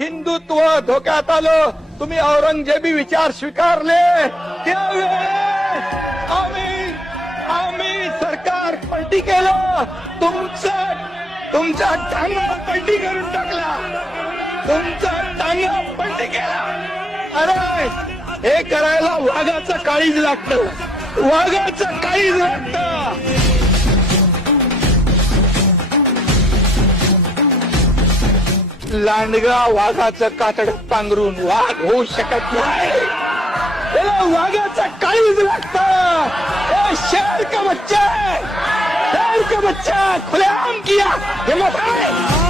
हिंदुत्व धोक्यात आलं, तुम्ही औरंगजेबी विचार स्वीकारले, त्यावेळेस आम्ही सरकार पलटी केलं, तुमचा टांगा पलटी करून टाकला, तुमचा टांगा पलटी केला. अरे हे करायला वाघाचं काळीज लागतं, वाघाचं काळीज लागतं. लांडगा वाघाचं कातड पांघरून वाघ होऊ शकत नाही, त्याला वाघाचं काळीज लागतं. शेर का बच्चा खुलेआम किया, हिम्मत है.